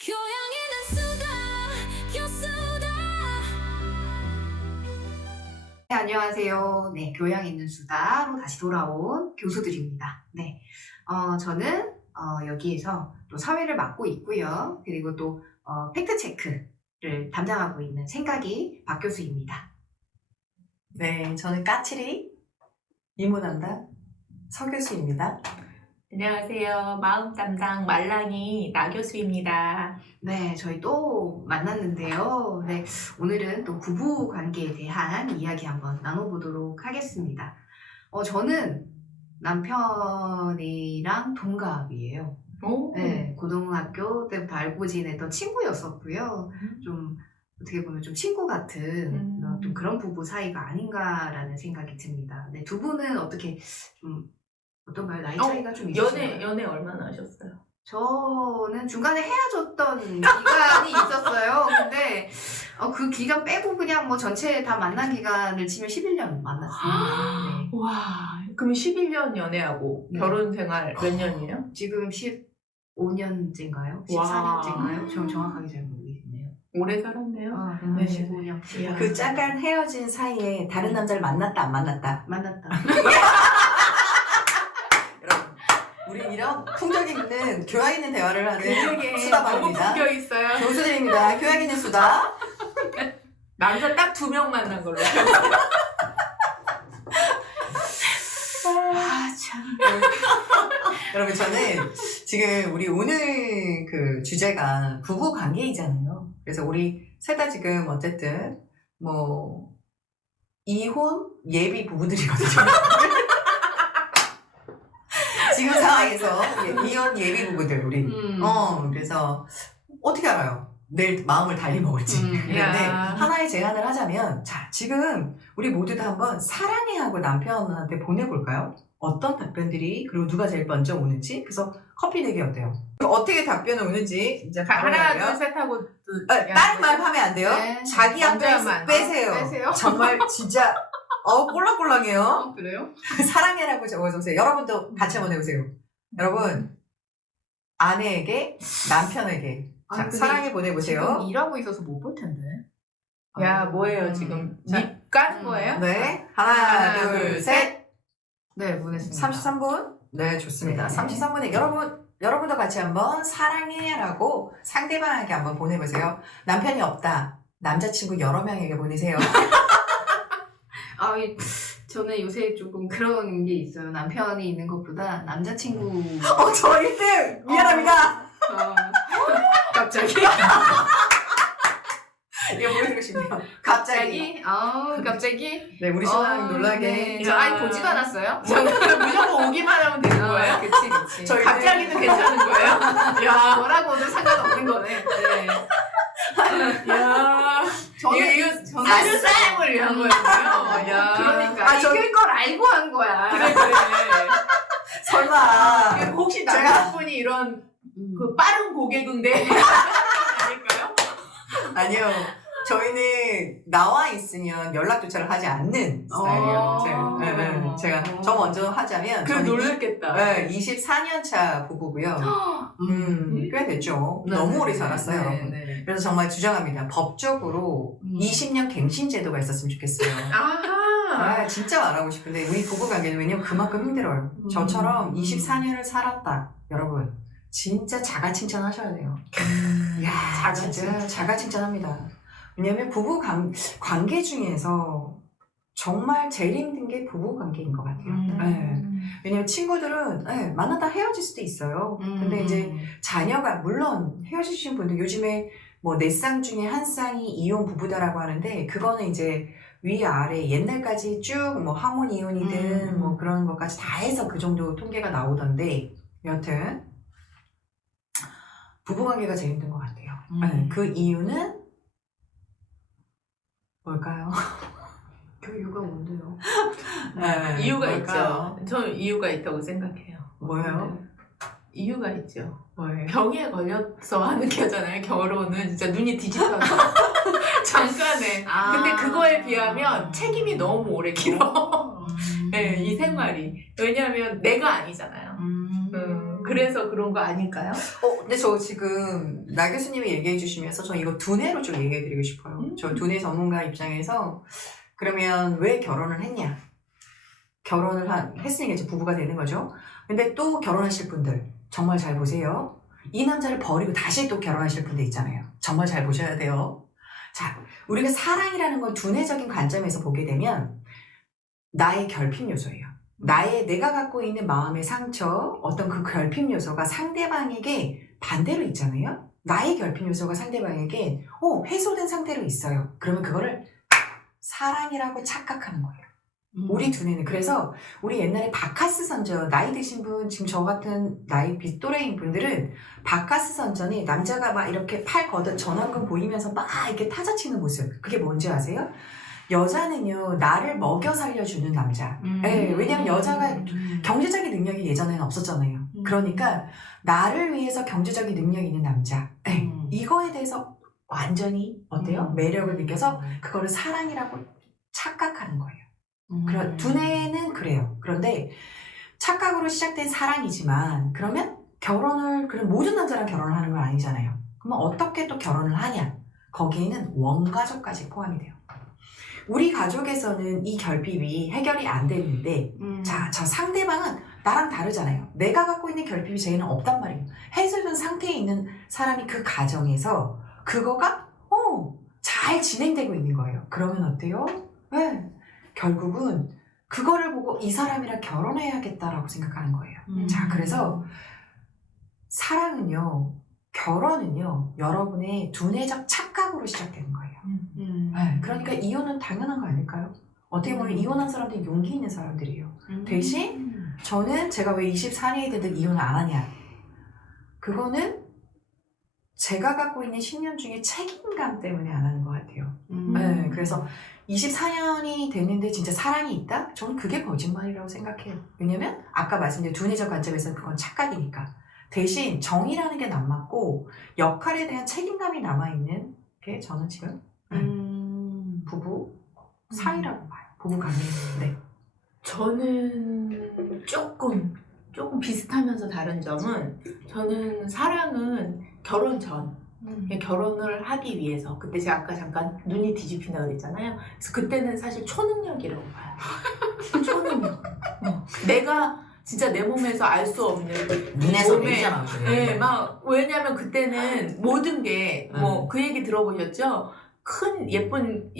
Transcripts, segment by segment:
교양있는 수다 교수다. 네, 안녕하세요. 네, 교양 있는 수다로 다시 돌아온 교수들입니다. 네, 저는 여기에서 또 사회를 맡고 있고요. 그리고 또 팩트 체크를 담당하고 있는 생각이 박 교수입니다. 네, 저는 까칠이 이모 담당 서 교수입니다. 안녕하세요. 마음 담당 말랑이 나 교수입니다. 네, 저희 또 만났는데요. 네, 오늘은 또 부부 관계에 대한 이야기 한번 나눠보도록 하겠습니다. 저는 남편이랑 동갑이에요. 오. 네, 고등학교 때부터 알고 지냈던 친구였었고요. 좀 어떻게 보면 좀 친구 같은 좀 그런 부부 사이가 아닌가라는 생각이 듭니다. 네, 두 분은 어떻게 좀 어떤가요? 나이 차이가 좀 있으신가요? 연애 얼마나 하셨어요? 저는 중간에 헤어졌던 기간이 있었어요. 근데 그 기간 빼고 그냥 뭐 전체 다 만난 기간을 치면 11년 만났어요. 네. 와, 그럼 11년 연애하고 네. 결혼 생활 몇 년이에요? 지금 15년째인가요? 와. 14년째인가요? 전 정확하게 잘 모르겠네요. 오래 살았네요. 네, 네. 15년. 이야. 그 잠깐 헤어진 사이에 다른 남자를 만났다 안 만났다. 만났다. 여러분, 우리 이런 풍경 있는 교양 있는 대화를 하는 그게 수다 너무 방입니다. 풍겨 있어요. 교수들입니다. 교양 있는 수다. 남자 딱 2명 만난 걸로. 참. 여러분, 저는 지금 우리 오늘 그 주제가 부부 관계이잖아요. 그래서 우리 셋 다 지금 어쨌든 뭐 이혼 예비 부부들이거든요. 지금 상황에서 이혼 예비 부부들 우리. 그래서 어떻게 알아요? 내일 마음을 달리 먹을지. 그런데 야. 하나의 제안을 하자면, 자, 지금 우리 모두 다 한번 사랑해 하고 남편한테 보내볼까요? 어떤 답변들이, 그리고 누가 제일 먼저 오는지. 그래서 커피 내기 어때요? 어떻게 답변이 오는지 이제 하나, 둘, 셋 하고 다른 말 하면 안 돼요. 네. 자기 먼저 앞에서 하면 안 빼세요. 빼세요? 정말 진짜 꼴랑꼴랑해요. 그래요? 사랑해라고 적어주세요. 여러분도 같이 한번 해보세요. 여러분, 아내에게, 남편에게 자, 근데 사랑해 보내보세요. 지금 일하고 있어서 못 볼 텐데. 야, 뭐예요, 지금? 자, 립 까는 거예요? 네, 하나, 둘, 셋. 네, 보냈습니다. 33분? 네, 좋습니다. 네. 33분에 여러분도 같이 한번 사랑해라고 상대방에게 한번 보내보세요. 남편이 없다. 남자친구 여러 명에게 보내세요. 저는 요새 조금 그런 게 있어요. 남편이 있는 것보다 남자친구. 저 1등! 미안합니다. 갑자기? 이거 보여드리고 싶네요. 갑자기. 갑자기? 네, 우리 신랑 놀라게. 네. 저 아직 보지도 않았어요. 저는 무조건 오기만 하면 되는 거예요? 그치. 저희- 갑자기는 괜찮은 거예요? 야, 뭐라고도 상관없는 거네. 네. 야, 저는 사실상을 위한 거였어요. 야, 그러니까 이길 걸 알고 한 거야. 그래. 설마. 혹시 제가- 남자분이 이런 그 빠른 고객인데 아닐까요? 아니요. 저희는 나와 있으면 연락조차를 하지 않는 스타일이에요. 제가 저 먼저 하자면. 그래 저는 놀랐겠다. 24년 차 부부고요. 꽤 됐죠. 네, 너무 네, 오래 네, 살았어요. 네, 여러분. 네. 그래서 정말 주장합니다. 법적으로 20년 갱신 제도가 있었으면 좋겠어요. 아하. 진짜 말하고 싶은데 우리 부부 관계는 왜냐면 그만큼 힘들어요. 저처럼 24년을 살았다. 여러분 진짜 자가 칭찬하셔야 돼요. 야, 진짜 자가 칭찬합니다. 왜냐면 부부 관계 중에서 정말 제일 힘든 게 부부 관계인 것 같아요. 네. 왜냐면 친구들은 만나다 헤어질 수도 있어요. 근데 이제 자녀가 물론 헤어지신 분들 요즘에 뭐 4쌍 중에 1쌍이 이혼 부부다라고 하는데 그거는 이제 위아래 옛날까지 쭉 뭐 항혼 이혼이든 뭐 그런 것까지 다 해서 그 정도 통계가 나오던데 여하튼 부부관계가 제일 힘든 것 같아요. 그 이유는 뭘까요? 그 이유가 뭔데요? 이유가 뭘까요? 있죠. 저는 이유가 있다고 생각해요. 뭐예요? 이유가 있죠. 뭐예요? 병에 걸려서 하는 거잖아요. 결혼은 진짜 눈이 뒤집혀서 잠깐에. 근데 그거에 비하면 책임이 너무 오래 길어. 네, 이 생활이. 왜냐하면 내가 아니잖아요. 그래서 그런 거 아닐까요? 근데 저 지금 나 교수님이 얘기해 주시면서 저 이거 두뇌로 좀 얘기해 드리고 싶어요. 저 두뇌 전문가 입장에서 그러면 왜 결혼을 했냐? 결혼을 했으니까 이제 부부가 되는 거죠. 근데 또 결혼하실 분들 정말 잘 보세요. 이 남자를 버리고 다시 또 결혼하실 분들 있잖아요. 정말 잘 보셔야 돼요. 자, 우리가 사랑이라는 건 두뇌적인 관점에서 보게 되면 나의 결핍 요소예요. 내가 갖고 있는 마음의 상처, 어떤 그 결핍 요소가 상대방에게 반대로 있잖아요. 나의 결핍 요소가 상대방에게 해소된 상태로 있어요. 그러면 그거를 사랑이라고 착각하는 거예요. 우리 두뇌는. 그래서 우리 옛날에 바카스 선전, 나이 드신 분, 지금 저 같은 나이 또래인 분들은 바카스 선전이 남자가 막 이렇게 팔 걷어 전완근 보이면서 막 이렇게 타자치는 모습, 그게 뭔지 아세요? 여자는요, 나를 먹여 살려주는 남자. 네, 왜냐면 여자가 경제적인 능력이 예전에는 없었잖아요. 그러니까 나를 위해서 경제적인 능력이 있는 남자. 네, 이거에 대해서 완전히 어때요? 매력을 느껴서 그거를 사랑이라고 착각하는 거예요. 두뇌는 그래요. 그런데 착각으로 시작된 사랑이지만 그러면 그럼 모든 남자랑 결혼을 하는 건 아니잖아요. 그러면 어떻게 또 결혼을 하냐? 거기에는 원가족까지 포함이 돼요. 우리 가족에서는 이 결핍이 해결이 안 되는데 자, 저 상대방은 나랑 다르잖아요. 내가 갖고 있는 결핍이 쟤는 없단 말이에요. 해소된 상태에 있는 사람이 그 가정에서 그거가 잘 진행되고 있는 거예요. 그러면 어때요? 네. 결국은 그거를 보고 이 사람이랑 결혼해야겠다라고 생각하는 거예요. 자, 그래서 사랑은요, 결혼은요, 여러분의 두뇌적 착각으로 시작되는 거예요. 네, 그러니까 이혼은 당연한 거 아닐까요? 어떻게 보면 이혼한 사람들이 용기 있는 사람들이에요. 대신 저는 제가 왜 24년이 돼도 이혼을 안 하냐? 그거는 제가 갖고 있는 신념 중에 책임감 때문에 안 하는 것 같아요. 네, 그래서 24년이 됐는데 진짜 사랑이 있다? 저는 그게 거짓말이라고 생각해요. 왜냐면 아까 말씀드린 두뇌적 관점에서는 그건 착각이니까. 대신 정이라는 게 남았고 역할에 대한 책임감이 남아있는 게 저는 지금 부부 사이라고 봐요. 부부 관계. 네. 저는 조금 비슷하면서 다른 점은, 저는 사랑은 결혼 전, 결혼을 하기 위해서, 그때 제가 아까 잠깐 눈이 뒤집힌다 그랬잖아요. 그래서 그때는 사실 초능력이라고 봐요. 초능력. 내가 진짜 내 몸에서 알 수 없는 눈에서 몸에, 보이잖아. 네, 막 왜냐면 그때는 모든 게 뭐 그 얘기 들어보셨죠? 큰 예쁜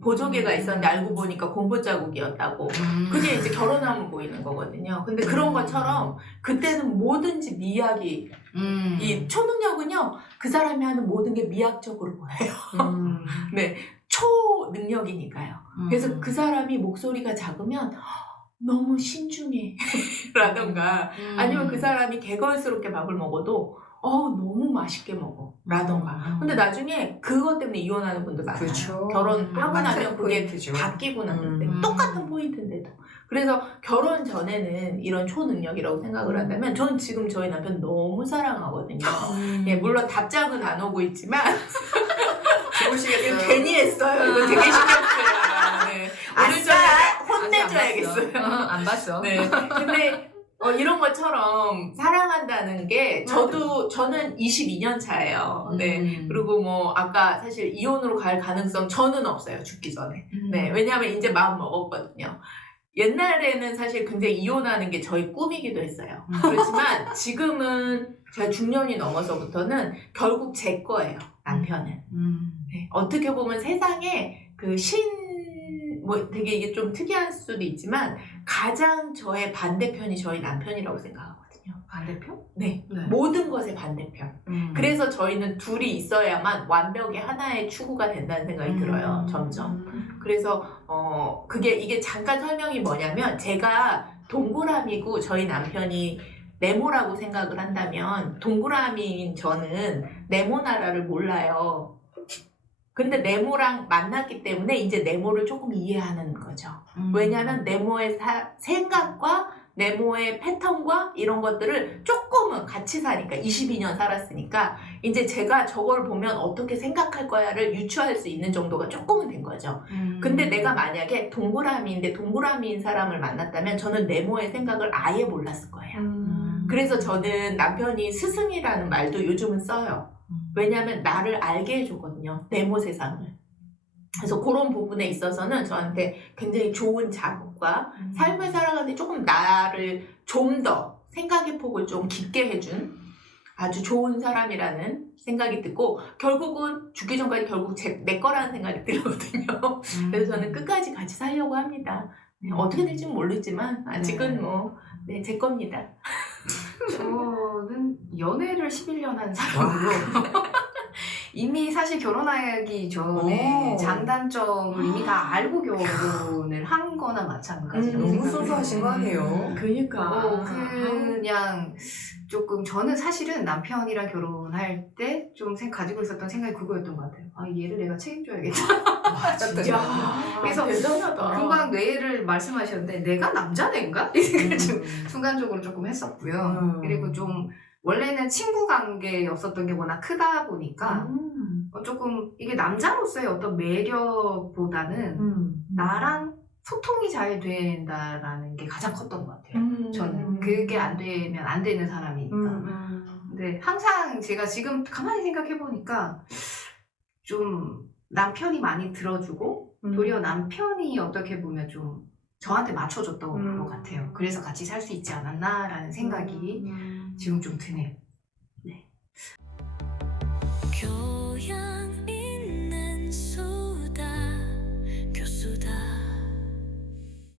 보조개가 있었는데 알고 보니까 공보 자국이었다고. 그게 이제 결혼하면 보이는 거거든요. 근데 그런 것처럼 그때는 뭐든지 미학이, 이 초능력은요, 그 사람이 하는 모든 게 미학적으로 보여요. 네, 초능력이니까요. 그래서 그 사람이 목소리가 작으면 너무 신중해 라던가, 아니면 그 사람이 개걸스럽게 밥을 먹어도 너무 맛있게 먹어 라던가. 근데 나중에 그것 때문에 이혼하는 분들 많아요. 그렇죠. 결혼하고 나면 그게 포인트죠. 바뀌고 나는데 똑같은 포인트인데도. 그래서 결혼 전에는 이런 초능력이라고 생각을 한다면, 저는 지금 저희 남편 너무 사랑하거든요. 예, 물론 답장은 안 오고 있지만 좋으시겠어요. 괜히 했어요. 이거 되게 신경쓰여요. 네. 오늘 저녁에 혼내줘야겠어요. 안 봤어. 네. 근데 이런 것처럼 사랑한다는 게, 저는 22년 차예요. 네. 그리고 뭐 아까 사실 이혼으로 갈 가능성 저는 없어요. 죽기 전에. 네. 왜냐하면 이제 마음 먹었거든요. 옛날에는 사실 굉장히 이혼하는 게 저희 꿈이기도 했어요. 그렇지만 지금은 제가 중년이 넘어서부터는 결국 제 거예요. 남편은. 네. 어떻게 보면 세상에 뭐 되게 이게 좀 특이할 수도 있지만 가장 저의 반대편이 저희 남편이라고 생각하거든요. 반대편? 네. 모든 것의 반대편. 그래서 저희는 둘이 있어야만 완벽의 하나의 추구가 된다는 생각이 들어요. 점점. 그래서 이게 잠깐 설명이 뭐냐면, 제가 동그라미고 저희 남편이 네모라고 생각을 한다면, 동그라미인 저는 네모 나라를 몰라요. 근데 네모랑 만났기 때문에 이제 네모를 조금 이해하는 거죠. 왜냐하면 네모의 생각과 네모의 패턴과 이런 것들을 조금은 같이 사니까, 22년 살았으니까 이제 제가 저걸 보면 어떻게 생각할 거야를 유추할 수 있는 정도가 조금은 된 거죠. 근데 내가 만약에 동그라미인데 동그라미인 사람을 만났다면 저는 네모의 생각을 아예 몰랐을 거예요. 그래서 저는 남편이 스승이라는 말도 요즘은 써요. 왜냐하면 나를 알게 해주거든요. 내모 세상을. 그래서 그런 부분에 있어서는 저한테 굉장히 좋은 자극과 삶을 살아가는데 조금 나를 좀 더 생각의 폭을 좀 깊게 해준 아주 좋은 사람이라는 생각이 들고 결국은 죽기 전까지 결국 내 거라는 생각이 들거든요. 그래서 저는 끝까지 같이 살려고 합니다. 어떻게 될지는 모르지만 아직은 뭐 제 겁니다. 저는 연애를 11년 한 사람으로 이미 사실 결혼하기 전에 오. 장단점을 이미 다 알고 결혼을 한 거나 마찬가지라고 너무 생각을 순수하신 해요. 거 아니에요? 그러니까 그냥 조금 저는 사실은 남편이랑 결혼할 때 좀 가지고 있었던 생각이 그거였던 것 같아요. 아, 얘를 내가 책임져야겠다. 와, 진짜. 그래서 대단하다. 금방 뇌를 말씀하셨는데 내가 남자네인가? 이 생각을 좀 순간적으로 조금 했었고요. 그리고 좀 원래는 친구 관계였었던 게 워낙 크다 보니까 조금 이게 남자로서의 어떤 매력보다는 나랑 소통이 잘 된다라는 게 가장 컸던 것 같아요. 저는 그게 안 되면 안 되는 사람이니까. 근데 항상 제가 지금 가만히 생각해 보니까 좀 남편이 많이 들어주고 도리어 남편이 어떻게 보면 좀 저한테 맞춰줬던 것 같아요. 그래서 같이 살 수 있지 않았나라는 생각이 지금 좀 드네요. 네.